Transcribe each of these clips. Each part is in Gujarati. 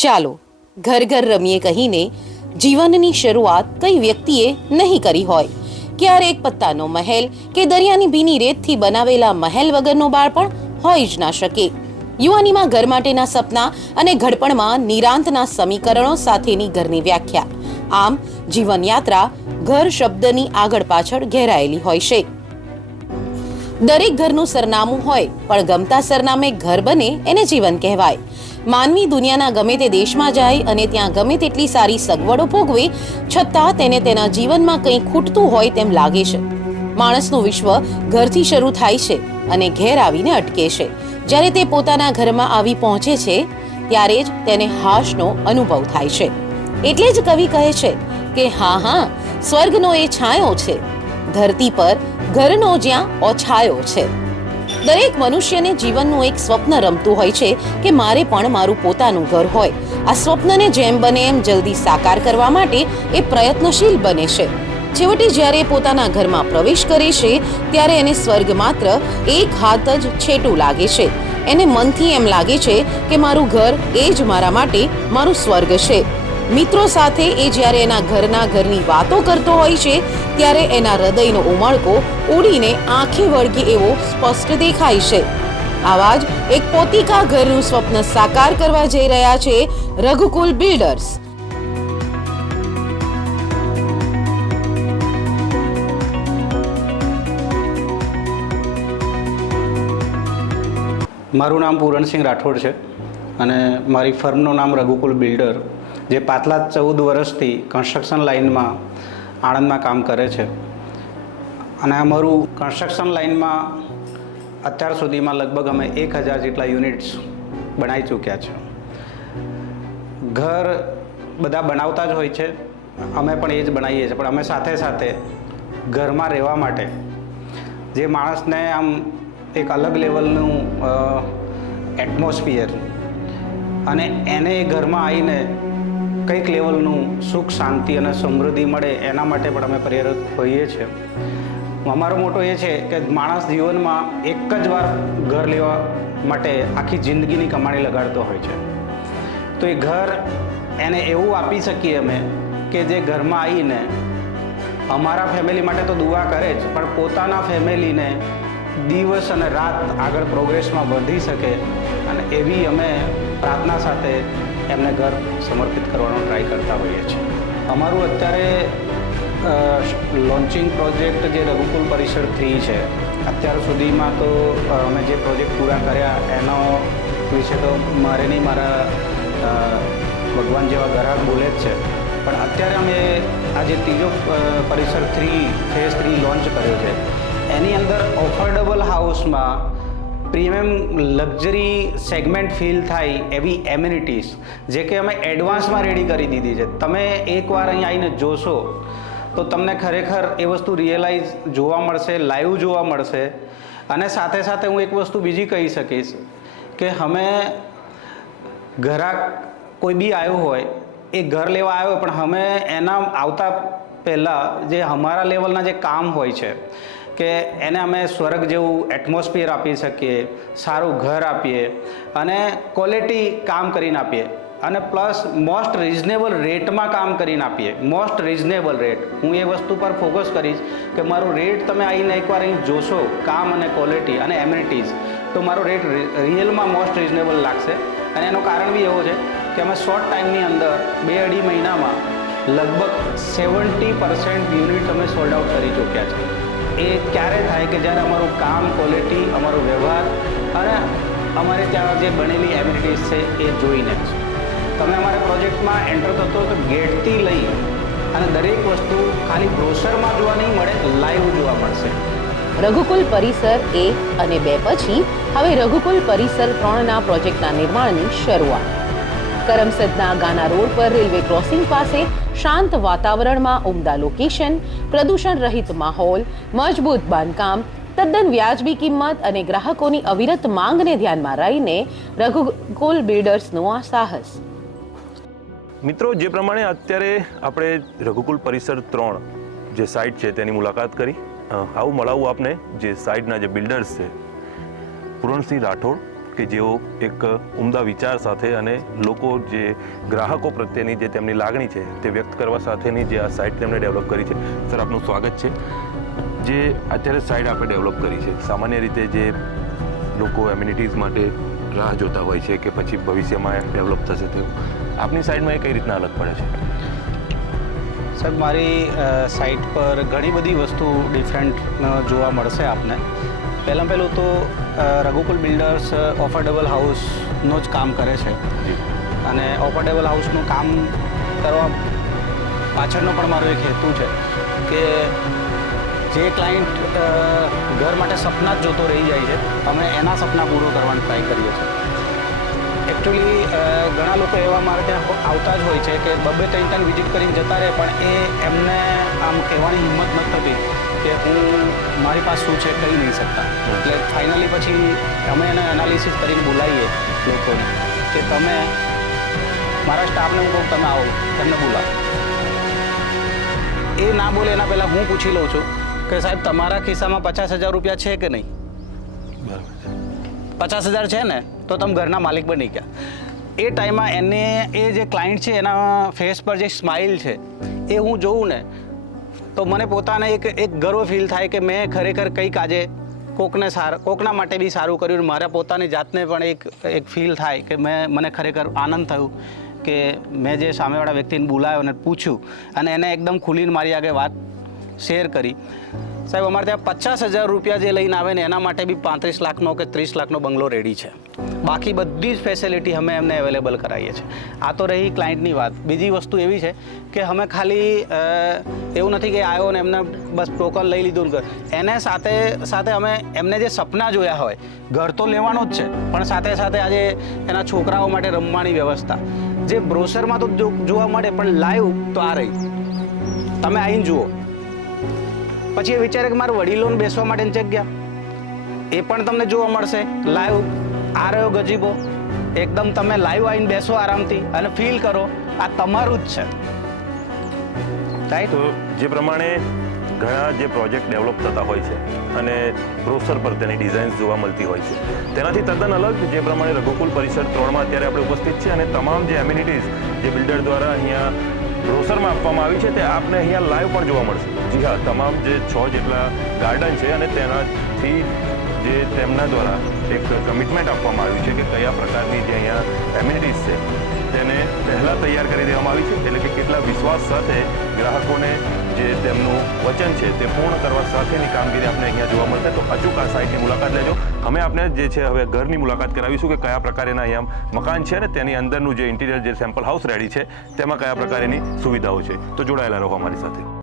ચાલો, ઘર ઘર રમીએ કહીને જીવનની શરૂઆત કઈ વ્યક્તિએ નહીં કરી હોય. ક્યારેક પત્તાનો મહેલ કે દરિયાની ભીની રેતથી બનાવેલા મહેલ વગરનો બાળપણ હોઈ જ ના શકે. યુવાનીમાં ઘર માટેના સપના અને ઘડપણમાં નિરાંતના સમીકરણો સાથેની ઘરની વ્યાખ્યા. આમ, જીવનયાત્રા ઘર શબ્દની આગળ પાછળ ઘેરાયેલી હોય છે. દરેક ઘરનું સરનામું હોય, પણ ગમતા સરનામે ઘર બને એને જીવન કહેવાય. માનવી દુનિયાના ગમે તે દેશમાં જાય અને ત્યાં ગમે તેટલી સારી સગવડો ભોગવે, છતાં તેને તેના જીવનમાં કંઈ ખૂટતું હોય તેમ લાગે છે. માણસનું વિશ્વ ઘરથી શરૂ થાય છે અને ઘેર આવીને અટકે છે. જ્યારે તે પોતાના ઘરમાં આવી પહોંચે છે, ત્યારે જ તેને હાશનો અનુભવ થાય છે. એટલે જ કવિ કહે છે કે, હા હા, સ્વર્ગનો એ છાંયો છે. ધરતી પર ઘરનો જ્યાં ઓછાયો છે. દરેક મનુષ્યને જીવનનું એક સ્વપ્ન રમતું હોય છે કે મારે પણ મારું પોતાનું ઘર હોય. આ સ્વપ્નને જેમ બને એમ જલ્દી સાકાર કરવા માટે એ પ્રયત્નશીલ બને છે. છેવટે જ્યારે પોતાના ઘરમાં પ્રવેશ કરે છે, ત્યારે એને સ્વર્ગ માત્ર એક હાથ જ છેટું લાગે છે. એને મનથી એમ લાગે છે કે મારું ઘર એ જ મારા માટે મારું સ્વર્ગ છે. મિત્રો સાથે એ જ્યારે એના ઘરના ઘરની વાતો કરતો હોય છે, ત્યારે એના હૃદયનો ઉમળકો ઉડીને આંખે વળગે એવો સ્પષ્ટ દેખાય છે. આવા જ એક પોતિકા ઘરનું સ્વપ્ન સાકાર કરવા જઈ રહ્યા છે રઘુકુલ બિલ્ડર્સ. મારું નામ પૂરણસિંહ રાઠોડ છે અને મારી ફર્મનું નામ રઘુકુલ બિલ્ડર જે પાછલા ચૌદ વર્ષથી કન્સ્ટ્રક્શન લાઇનમાં આણંદમાં કામ કરે છે. અને અમારું કન્સ્ટ્રક્શન લાઇનમાં અત્યાર સુધીમાં લગભગ અમે એક હજાર જેટલા યુનિટ્સ બનાવી ચૂક્યા છે. ઘર બધા બનાવતા જ હોય છે. અમે પણ એ જ બનાવીએ છીએ. પણ અમે સાથે સાથે ઘરમાં રહેવા માટે જે માણસને આમ એક અલગ લેવલનું એટમોસ્ફિયર અને એને ઘરમાં આવીને કંઈક લેવલનું સુખ, શાંતિ અને સમૃદ્ધિ મળે એના માટે પણ અમે પ્રેરક હોઈએ છીએ. અમારો મોટો એ છે કે માણસ જીવનમાં એક જ વાર ઘર લેવા માટે આખી જિંદગીની કમાણી લગાડતો હોય છે. તો એ ઘર એને એવું આપી શકીએ અમે કે જે ઘરમાં આવીને અમારા ફેમિલી માટે તો દુઆ કરે જ, પણ પોતાના ફેમિલીને દિવસ અને રાત આગળ પ્રોગ્રેસમાં વધી શકે અને એવી અમે પ્રાર્થના સાથે એમને ઘર સમર્પિત કરવાનો ટ્રાય કરતા હોઈએ છીએ. અમારું અત્યારે લોન્ચિંગ પ્રોજેક્ટ જે રઘુકુલ પરિસર થ્રી છે, અત્યાર સુધીમાં તો અમે જે પ્રોજેક્ટ પૂરા કર્યા, એનો વિશે તો મારે નહીં, મારા ભગવાન જેવા ગ્રાહક બોલે જ છે. પણ અત્યારે અમે આ જે ત્રીજો પરિસર થ્રી ફેઝ થ્રી લોન્ચ કર્યો છે, એની અંદર ઓફર્ડેબલ હાઉસમાં પ્રીમિયમ લક્ઝરી સેગમેન્ટ ફીલ થાય એવી એમ્યુનિટીઝ જે કે અમે એડવાન્સમાં રેડી કરી દીધી છે. તમે એકવાર અહીં આવીને જોશો તો તમને ખરેખર એ વસ્તુ રિયલાઇઝ જોવા મળશે, લાઈવ જોવા મળશે. અને સાથે સાથે હું એક વસ્તુ બીજી કહી શકીશ કે અમે ઘરાક કોઈ બી આવ્યો હોય, એ ઘર લેવા આવ્યો પણ અમે એના આવતા પહેલાં જે અમારા લેવલના જે કામ હોય છે કે એને અમે સ્વર્ગ જેવું એટમોસ્ફિયર આપી શકીએ, સારું ઘર આપીએ અને ક્વોલિટી કામ કરીને આપીએ. અને પ્લસ મોસ્ટ રિઝનેબલ રેટમાં કામ કરીને આપીએ. મોસ્ટ રિઝનેબલ રેટ હું એ વસ્તુ પર ફોકસ કરીશ કે મારો રેટ તમે આવીને એકવાર અહીં જોશો, કામ અને ક્વોલિટી અને એમ્યુનિટીઝ તો મારો રેટ રિયલમાં મોસ્ટ રિઝનેબલ લાગશે. અને એનું કારણ બી એવું છે કે અમે શોર્ટ ટાઈમની અંદર બે અઢી મહિનામાં લગભગ સેવન્ટી પર્સન્ટ યુનિટ અમે સોલ્ડ આઉટ કરી ચૂક્યા છે એ ક્યારે થાય કે જ્યારે અમારું કામ ક્વોલિટી અમારો વ્યવહાર અને અમારે ત્યાં જે બનેલી એમિનિટીઝ છે એ જોઈને જ. તમે અમારા પ્રોજેક્ટમાં એન્ટર થતો તો ગેટથી લઈ અને દરેક વસ્તુ ખાલી બ્રોશરમાં જોવા નહીં મળે લાઈવ જોવા મળશે. રઘુકુલ પરિસર એક અને બે પછી હવે રઘુકુલ પરિસર ત્રણના પ્રોજેક્ટના નિર્માણની શરૂઆત. કરમસદના ગાના રોડ પર રેલવે ક્રોસિંગ પાસે શાંત વાતાવરણમાં ઉમદા લોકેશન પ્રદૂષણ રહિત માહોલ, મજબૂત બાંધકામ, તદ્દન વ્યાજબી કિંમત અને ગ્રાહકોની અવિરત માંગને ધ્યાનમાં રહીને રઘુકુલ બિલ્ડર્સનું આ સાહસ. મિત્રો, જે પ્રમાણે અત્યારે આપણે રઘુકુલ પરિસર ત્રણ જે સાઇટ છે તેની મુલાકાત કરી. આવું મળાવું આપને. જે સાઇટના જે બિલ્ડર્સ છે, પૂરણસિંહ રાઠોડ કે જેઓ એક ઉમદા વિચાર સાથે અને લોકો જે ગ્રાહકો પ્રત્યેની જે તેમની લાગણી છે તે વ્યક્ત કરવા સાથેની જે આ સાઇટ તેમણે ડેવલપ કરી છે, સર, આપનું સ્વાગત છે. જે અત્યારે સાઇટ આપણે ડેવલપ કરી છે, સામાન્ય રીતે જે લોકો એમ્યુનિટીઝ માટે રાહ જોતા હોય છે કે પછી ભવિષ્યમાં ડેવલપ થશે તેવું. આપની સાઇડમાં એ કઈ રીતના અલગ પડે છે? સર મારી સાઇટ પર ઘણી બધી વસ્તુ ડિફરન્ટ જોવા મળશે આપને. પહેલાં પહેલું તો રઘુકુલ બિલ્ડર્સ ઓફર્ડેબલ હાઉસનું જ કામ કરે છે. અને ઓફર્ડેબલ હાઉસનું કામ કરવા પાછળનો પણ મારો એક હેતુ છે કે જે ક્લાયન્ટ ઘર માટે સપના જ જોતો રહી જાય છે અમે એના સપના પૂરો કરવાની ટ્રાય કરીએ છીએ. એકચ્યુઅલી ઘણા લોકો એવા મારે ત્યાં આવતા જ હોય છે કે બબે ત્રણ ત્રણ વિઝિટ કરીને જતા રહે, પણ એ એમને આમ કહેવાની હિંમત નથી થતી કે હું મારી પાસે શું છે કહી નહીં શકતા. એટલે ફાઇનલી પછી અમે એને એનાલિસિસ કરીને બોલાવીએ લોકોને કે તમે મારા સ્ટાફને હું કહું તમે આવો તમને બોલાવો. એ ના બોલે એના પહેલાં હું પૂછી લઉં છું કે સાહેબ, તમારા ખિસ્સામાં પચાસ હજાર રૂપિયા છે કે નહીં? પચાસ હજાર છે ને, તો તમે ઘરના માલિક બની ગયા. એ ટાઈમમાં એને એ જે ક્લાયન્ટ છે, એના ફેસ પર જે સ્માઇલ છે, એ હું જોઉં ને, તો મને પોતાને એક એક ગર્વ ફીલ થાય કે મેં ખરેખર કંઈક આજે કોકને સાર, કોકના માટે બી સારું કર્યું મારા પોતાની જાતને પણ એક એક ફીલ થાય કે મેં, મને ખરેખર આનંદ થયો કે મેં જે સામેવાળા વ્યક્તિને બોલાવ્યો અને પૂછ્યું અને એને એકદમ ખુલીને મારી આગળ વાત શેર કરી. સાહેબ, અમારે ત્યાં પચાસ હજાર રૂપિયા જે લઈને આવે ને એના માટે બી પાંત્રીસ લાખનો કે ત્રીસ લાખનો બંગલો રેડી છે. બાકી બધી જ ફેસિલિટી અમે એમને અવેલેબલ કરાવીએ છીએ. આ તો રહી ક્લાયન્ટની વાત. બીજી વસ્તુ એવી છે કે અમે ખાલી એવું નથી કે આવ્યો ને એમને બસ ટોકન લઈ લીધું. એને સાથે સાથે અમે એમને જે સપના જોયા હોય, ઘર તો લેવાનું જ છે, પણ સાથે સાથે આજે એના છોકરાઓ માટે રમવાની વ્યવસ્થા. જે બ્રોશરમાં તો જોવા મળે, પણ લાઈવ તો આ રહી. તમે આવીને જુઓ. પછી એ વિચારે કે મારા વડીલોને બેસવા માટેની જગ્યા. એ પણ તમને જોવા મળશે. લાઈવ આ રહ્યો ગજીબો. એકદમ તમે લાઈવ આવીને બેસો આરામથી અને ફીલ કરો, આ તમારું જ છે. રાઈટ જે પ્રમાણે ઘણા જે પ્રોજેક્ટ ડેવલપ થતા હોય છે અને બ્રોસર પર તેની ડિઝાઇન્સ જોવા મળતી હોય છે. તેનાથી તદ્દન અલગ જે પ્રમાણે રઘુકુલ પરિસર ત્રણમાં અત્યારે આપણે ઉપસ્થિત છે અને તમામ જે એમ્યુનિટીઝ જે બિલ્ડર દ્વારા અહીંયા બ્રોસરમાં આપવામાં આવી છે તે આપને અહીંયા લાઈવ પણ જોવા મળશે. જી હા, તમામ જે છ જેટલા ગાર્ડન છે અને તેનાથી જે તેમના દ્વારા એક કમિટમેન્ટ આપવામાં આવ્યું છે કે કયા પ્રકારની જે અહીંયા એમિનિટીઝ છે, તેને પહેલાં તૈયાર કરી દેવામાં આવી છે, એટલે કે કેટલા વિશ્વાસ સાથે ગ્રાહકોને જે તેમનું વચન છે તે પૂર્ણ કરવા સાથેની કામગીરી આપણે અહીંયા જોવા મળશે. તો અચૂક આ સાઇટની મુલાકાત લેજો. અમે આપણે જે છે હવે ઘરની મુલાકાત કરાવીશું કે કયા પ્રકારના અહીંયા મકાન છે અને તેની અંદરનું જે ઇન્ટિરિયર જે સેમ્પલ હાઉસ રેડી છે, તેમાં કયા પ્રકારની સુવિધાઓ છે. તો જોડાયેલા રહો અમારી સાથે.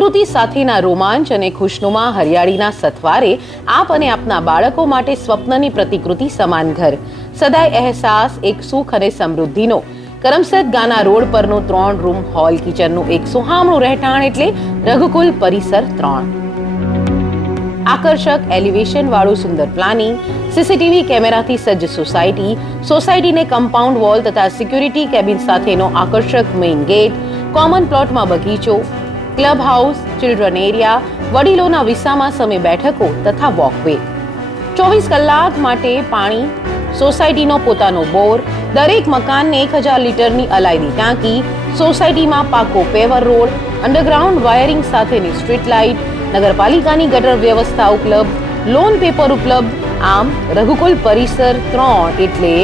પ્રકૃતિ સાથેના રોમાંચ અને ખુશનુમા હરિયાળીના સથવારે આપ અને આપના બાળકો માટે સ્વપ્નની પ્રતિકૃતિ સમાન ઘર. સદાય અહેસાસ, એક સુખ અને સમૃદ્ધિનો. કરમસદ ગાના રોડ પરનું ત્રણ રૂમ, હોલ કિચનનું એક સુહામણું રહેઠાણ એટલે રઘુકુલ પરિસર ત્રણ. આકર્ષક એલિવેશન વાળું સુંદર પ્લાનિંગ, સીસીટીવી કેમેરાથી સજ્જ સોસાયટી, સોસાયટીને કમ્પાઉન્ડ વોલ તથા સિક્યુરિટી કેબિન સાથેનો આકર્ષક મેઇન ગેટ, કોમન પ્લોટમાં બગીચો ક્લબ હાઉસ ચિલ્ડ્રન એરિયા, વડીલોના વિસામાં સામે બેઠકો તથા વોકવે. ચોવીસ કલાક માટે પાણી, સોસાયટીનો પોતાનો બોર, દરેક મકાનને એક હજાર લીટરની અલાયદી ટાંકી, સોસાયટીમાં પાકો પેવર રોડ, અંડરગ્રાઉન્ડ વાયરિંગ સાથેની સ્ટ્રીટ લાઇટ, નગરપાલિકાની ગટર વ્યવસ્થા ઉપલબ્ધ, લોન પેપર ઉપલબ્ધ, આમ રઘુકુલ પરિસર ત્રણ એટલે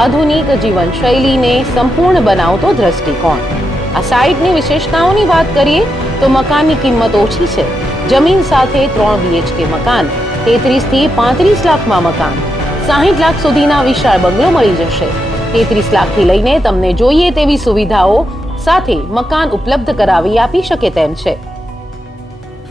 આધુનિક જીવનશૈલીને સંપૂર્ણ બનાવતો દ્રષ્ટિકોણ. આ સાઇટની વિશેષતાઓની વાત કરીએ તો મકાનની કિંમત ઓછી છે. જમીન સાથે ત્રણ બીએચકે મકાન, તેત્રીસથી પાંત્રીસ લાખમાં મકાન. સાહીઠ લાખ સુધીના વિશાળ બંગલો મળી જશે. તેત્રીસ લાખથી લઈને તમને જોઈએ તેવી સુવિધાઓ સાથે મકાન ઉપલબ્ધ કરાવી આપી શકે તેમ છે.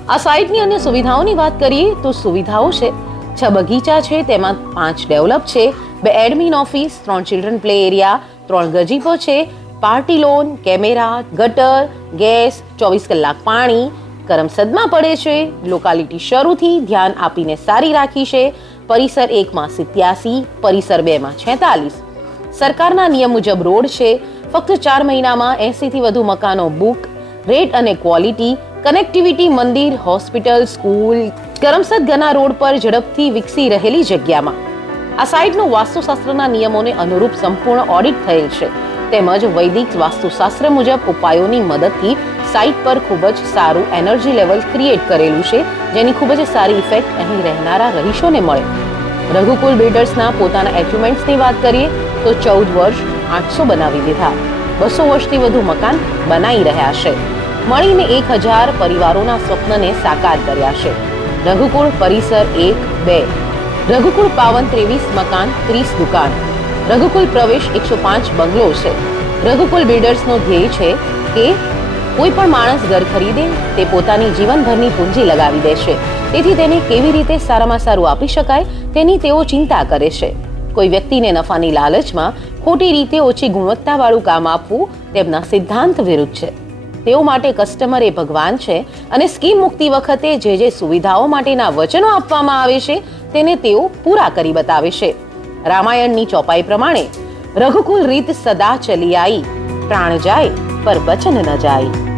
આ સાઇટની અન્ય સુવિધાઓની વાત કરીએ તો સુવિધાઓ છે. છ બગીચા છે, તેમાં પાંચ ડેવલપ છે, બે એડમિન ઓફિસ, ત્રણ ચિલ્ડ્રન પ્લે એરિયા, ત્રણ ગજીપો છે પાર્ટી લોન, કેમેરા, ગટર, ગેસ, ચોવીસ કલાક પાણી કરમસદમાં પડે છે, લોકાલિટી શરૂથી ધ્યાન આપીને સારી રાખી છે, પરિસર એકમાં સિત્યાસી, પરિસર બેમાં છેતાલીસ. સરકારના નિયમ મુજબ રોડ છે, ફક્ત ચાર મહિનામાં એસીથી વધુ મકાનો બુક, રેટ અને ક્વોલિટી, કનેક્ટિવિટી, મંદિર, હોસ્પિટલ, સ્કૂલ કરમસદ ગના રોડ પર ઝડપથી વિકસી રહેલી જગ્યામાં. આ સાઇટનું વાસ્તુશાસ્ત્રના નિયમોને અનુરૂપ સંપૂર્ણ ઓડિટ થયેલ છે. તેમજ વૈદિક વાસ્તુશાસ્ત્ર મુજબ ઉપાયોની મદદથી સાઇટ પર ખૂબ જ સારું એનર્જી લેવલ ક્રિએટ કરેલું છે, જેની ખૂબ જ સારી ઇફેક્ટ અહીં રહેનારા રહીશોને મળે. રઘુકુલ બિલ્ડર્સના પોતાના એચ્યુમેન્ટ્સની વાત કરીએ, તો ચૌદ વર્ષ આઠસો બનાવી દીધા. બસો વર્ષથી વધુ મકાન બનાવી રહ્યા છે. મળીને એક હજાર પરિવારોના સ્વપ્નને સાકાર કર્યા છે. રઘુકુળ પરિસર એક બે. રઘુકુળ પાવન ત્રેવીસ મકાન ત્રીસ દુકાન. રઘુકુલ પ્રવેશ એકસો પાંચ બંગલો છે. રઘુકુલ બિલ્ડર્સનો ધ્યેય છે કે કોઈ પણ માણસ ઘર ખરીદે, તે પોતાની જીવનભરની પૂંજી લગાવી દે છે તેથી તેને કેવી રીતે સારામાં સારું આપી શકાય તેની તેઓ ચિંતા કરે છે. કોઈ વ્યક્તિને નફાની લાલચમાં ખોટી રીતે ઓછી ગુણવત્તાવાળું કામ આપવું તેમના સિદ્ધાંત વિરુદ્ધ છે. તેઓ માટે કસ્ટમર એ ભગવાન છે અને સ્કીમ મુક્તિ વખતે જે જે સુવિધાઓ માટેના વચનો આપવામાં આવે છે, તેને તેઓ પૂરા કરી બતાવે છે. રામાયણની ચોપાઈ પ્રમાણે રઘુકુલ રીત સદા ચલી આઈ પ્રાણ જાય પર વચન ન જાય.